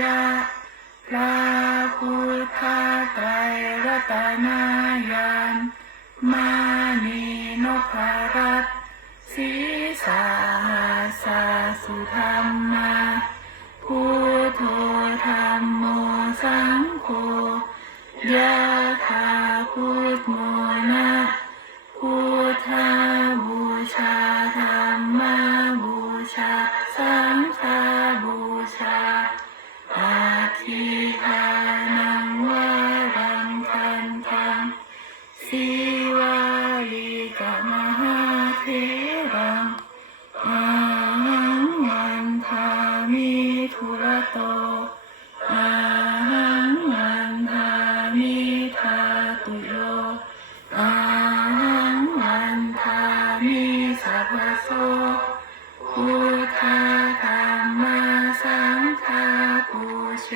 ยะพาะพุทธไตรรัตนายานมานีนพรัตศีสาสาสุธรรมาพุทโธธรรมโมสังโฆยะคาพุทโมนะพุทธาบูชาธรรมาบูชาสังฆาบู โตอาหังวันทามิทาตุโยอาหังวันทามิสัพพโสพุทธธรรมสังฆาปูเช